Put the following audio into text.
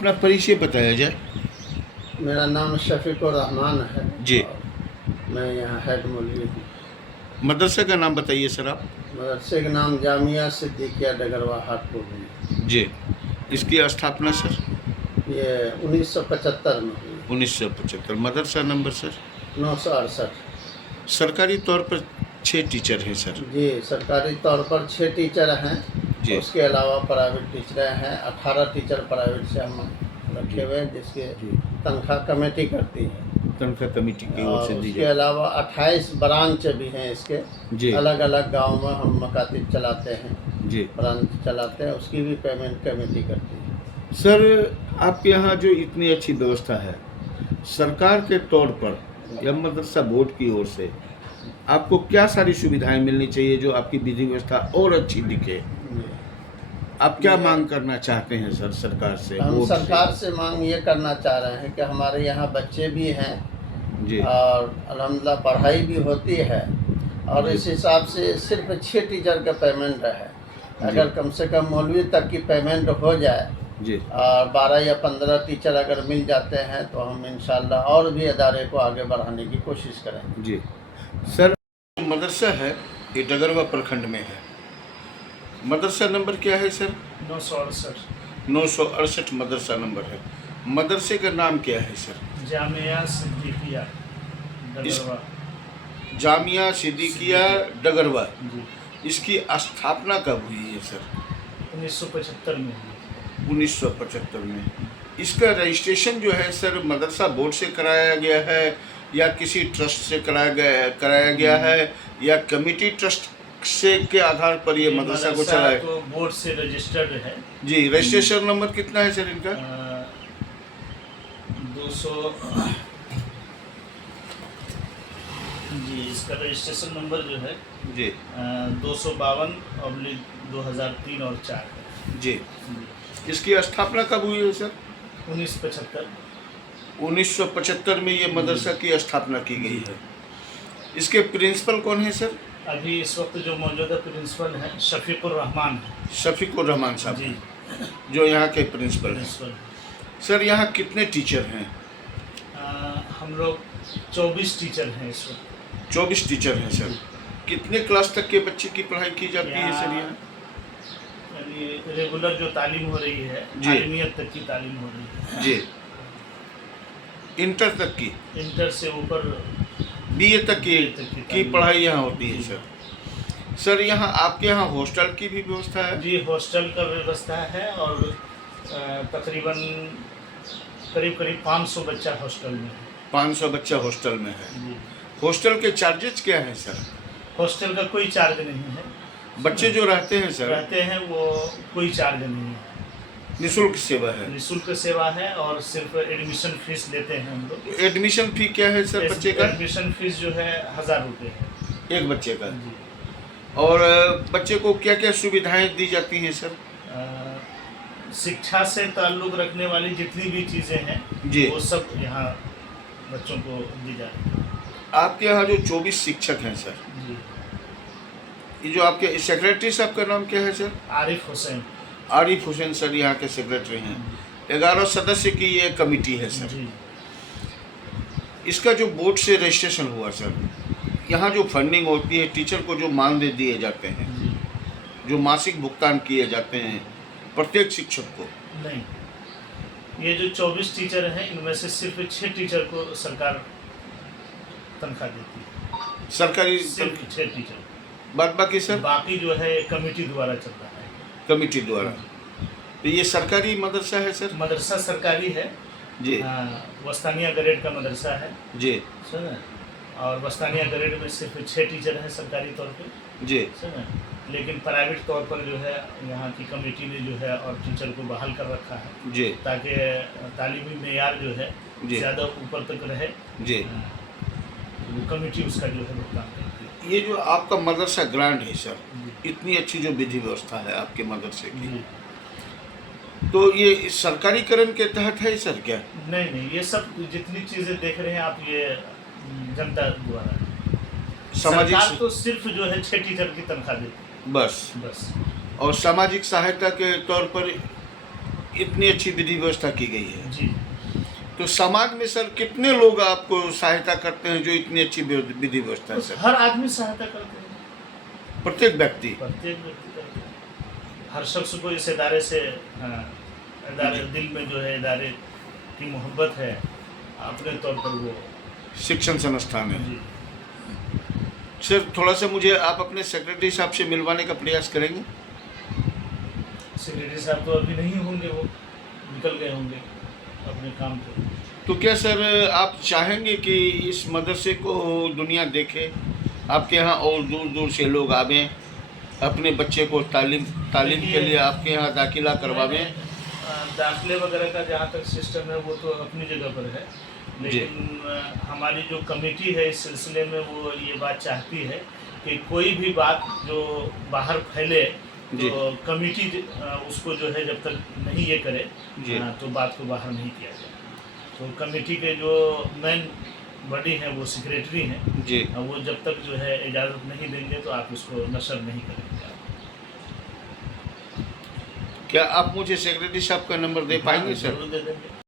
अपना परिचय बताया जाए। मेरा नाम शफीकुर रहमान है जी। और मैं यहाँ हेड मौलवी हूँ। मदरसे का नाम बताइए सर आप। मदरसे का नाम जामिया सिद्दीकिया डगरवा हाटपुर में। जी। इसकी स्थापना सर ये 1975 में हुई। 1975। मदरसा नंबर सर 968। सरकारी तौर पर 6 टीचर हैं सर। जी, सरकारी तौर पर 6 टीचर हैं। जी। उसके अलावा प्राइवेट टीचरें हैं। 18 टीचर प्राइवेट से हम रखे हुए हैं, जिसके जी। तनख्वाह कमेटी करती है। तनख्वाह कमेटी की ओर और से दी उसके जाए। अलावा 28 ब्रांच भी हैं इसके। जी। अलग अलग गांव में हम मकातिब चलाते हैं, जी ब्रांच चलाते हैं, उसकी भी पेमेंट कमेटी करती है। सर, आपके यहाँ जो इतनी अच्छी व्यवस्था है सरकार के तौर पर या मदरसा बोर्ड की ओर से, आपको क्या सारी सुविधाएं मिलनी चाहिए जो आपकी विधि व्यवस्था और अच्छी दिखे? आप क्या मांग करना चाहते हैं सर सरकार से? हम बोर्ड सरकार से मांग ये करना चाह रहे हैं कि हमारे यहाँ बच्चे भी हैं जी। और अल्हम्दुलिल्लाह पढ़ाई भी होती है, और जी। इस हिसाब से सिर्फ 6 टीचर का पेमेंट है। अगर कम से कम मौलवी तक की पेमेंट हो जाए जी। और 12 या 15 टीचर अगर मिल जाते हैं तो हम इंशाल्लाह और भी अदारे को आगे बढ़ाने की कोशिश करेंगे। जी सर, मदरसा है ये डगरवा प्रखंड में है। मदरसा नंबर क्या है सर? 968। 968 मदरसा नंबर है। मदरसे का नाम क्या है सर? जामिया सिद्दीकिया डगरवा। जामिया सिद्दीकिया डगरवा। जी, इसकी स्थापना कब हुई है सर? 1975 में हुई। 1975 में। इसका रजिस्ट्रेशन जो है सर मदरसा बोर्ड से कराया गया है या किसी ट्रस्ट से कराया गया है या कमिटी ट्रस्ट से के आधार पर ये मदरसा को चलाए? तो बोर्ड से रजिस्टर्ड है। जी। रजिस्ट्रेशन नंबर कितना है सर इनका? 200। जी, इसका रजिस्ट्रेशन नंबर जो है जी 252/2003 और 4 है। जी। इसकी स्थापना कब हुई है सर? 1975। 1975 में ये मदरसा की स्थापना की गई है। इसके प्रिंसिपल कौन है सर? अभी इस वक्त जो मौजूदा प्रिंसिपल है शफीकुर रहमान है। शफीकुर रहमान साहब जी, जो यहाँ के प्रिंसिपल हैं। प्रिंसिपल। सर यहाँ कितने टीचर हैं? हम लोग 24 टीचर हैं इस वक्त। 24 टीचर हैं सर। कितने क्लास तक के बच्चे की पढ़ाई की जाती है सर यहाँ? यानी रेगुलर जो तालीम हो रही है, जी। आलिमियत तक की तालीम हो रही है। जी। इंटर तक की, इंटर से ऊपर बीए तक की तालीम। पढ़ाई यहाँ होती है सर। सर यहाँ आपके यहाँ हॉस्टल की भी व्यवस्था है? जी, हॉस्टल का व्यवस्था है और तकरीबन करीब 500 बच्चा हॉस्टल में है। 500 बच्चा हॉस्टल में है। जी। हॉस्टल के चार्जेस क्या हैं सर? हॉस्टल का कोई चार्ज नहीं है। बच्चे जो रहते हैं सर रहते हैं वो कोई चार्ज नहीं है, निःशुल्क सेवा है? निःशुल्क सेवा है और सिर्फ एडमिशन फीस लेते हैं हम लोग। एडमिशन फी क्या है सर बच्चे का? एडमिशन फीस जो है 1000 रुपये है। एक बच्चे का। जी। और बच्चे को क्या क्या सुविधाएं दी जाती हैं सर? शिक्षा से ताल्लुक़ रखने वाली जितनी भी चीज़ें हैं जी। वो सब यहाँ बच्चों को दी जाती है। आपके यहाँ जो 24 शिक्षक हैं सर, जी। ये जो आपके सेक्रेटरी साहब का नाम क्या है सर? आरिफ हुसैन। आरिफ हुसैन सर यहाँ के सेक्रेटरी हैं। 11 सदस्य की ये कमेटी है सर। जी। इसका जो बोर्ड से रजिस्ट्रेशन हुआ सर, यहाँ जो फंडिंग होती है, टीचर को जो मानदेय दिए जाते हैं, जी। जो मासिक भुगतान किए जाते हैं प्रत्येक शिक्षक को? नहीं, ये जो 24 टीचर हैं इनमें से सिर्फ 6 टीचर को सरकार तनख्वाह देती है। सरकारी सिर्फ 6 टीचर, बाद बाकी सर बाकी जो है कमेटी द्वारा चल रहा है। कमेटी द्वारा। तो ये सरकारी मदरसा है सर? मदरसा सरकारी है जी। वस्तानिया ग्रेड का मदरसा है। जी। सुन, और वस्तानिया ग्रेड में सिर्फ 6 टीचर हैं सरकारी तौर पे। जी। सुन, लेकिन प्राइवेट तौर पर जो है यहाँ की कमेटी ने जो है और टीचर को बहाल कर रखा है जी। ताकि तालीमी मेयार जो है जी। ज़्यादा ऊपर तक रहे। जी। वो कमेटी उसका जो है भुगतान करती है। ये जो आपका मदरसा ग्रांड है सर, जी। इतनी अच्छी जो विधि व्यवस्था है आपके मदरसे की, जी। तो ये सरकारीकरण के तहत है सर क्या? नहीं, ये सब जितनी चीज़ें देख रहे हैं आप ये जनता द्वारा है। सामाजिक सरकार तो सिर्फ जो है 6 टीचर की तनख्वाह देती बस। है बस। और सामाजिक सहायता के तौर पर इतनी अच्छी विधि व्यवस्था की गई है। जी। तो समाज में सर कितने लोग आपको सहायता करते हैं जो इतनी अच्छी विधि व्यवस्था है तो सर? हर आदमी सहायता करते हैं, प्रत्येक व्यक्ति। प्रत्येक व्यक्ति करते हैं। हर शख्स को इस इदारे से इदारे दिल में जो है इदारे की मोहब्बत है, अपने तौर पर वो। शिक्षण संस्थान है। जी। सर थोड़ा सा मुझे आप अपने सेक्रेटरी साहब से मिलवाने का प्रयास करेंगे? सेक्रेटरी साहब तो अभी नहीं होंगे, वो निकल गए होंगे अपने काम पे। तो क्या सर आप चाहेंगे कि इस मदरसे को दुनिया देखे, आपके यहाँ और दूर दूर से लोग आवें, अपने बच्चे को तालीम के लिए आपके यहाँ दाखिला करवावें? दाखिले वगैरह का जहाँ तक सिस्टम है वो तो अपनी जगह पर है, लेकिन हमारी जो कमेटी है इस सिलसिले में वो ये बात चाहती है कि कोई भी बात जो बाहर फैले तो कमेटी उसको जो है जब तक नहीं ये करे तो बात को बाहर नहीं किया जाए। तो कमेटी के जो मेन बॉडी हैं वो सेक्रेटरी हैं जी। वो जब तक जो है इजाज़त नहीं देंगे तो आप उसको नशर नहीं करेंगे। क्या आप मुझे सेक्रेटरी साहब का नंबर दे पाएंगे सर? जरूर दे देंगे।